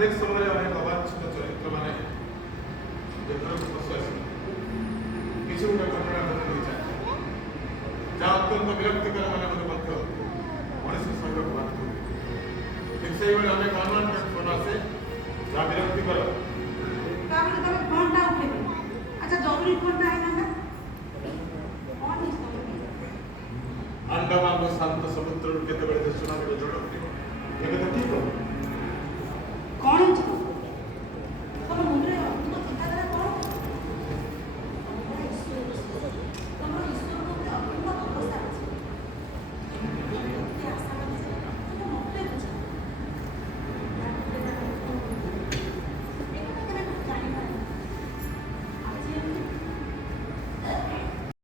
अनेक समय अनेक अवांछित चरित्र माने देखर पशु आसी किसी गोटे घटना घटी जाए जहाँ अत्यंत विरक्तिकर माने मध्य मनुष्य शरीर को बात करें ठीक से अनेक अनवांटेड फोन आसे जहाँ विरक्तिकर अच्छा जरूरी फोन है ना अंडमान शांत समुद्र के सुनामी जोड़ ठीक है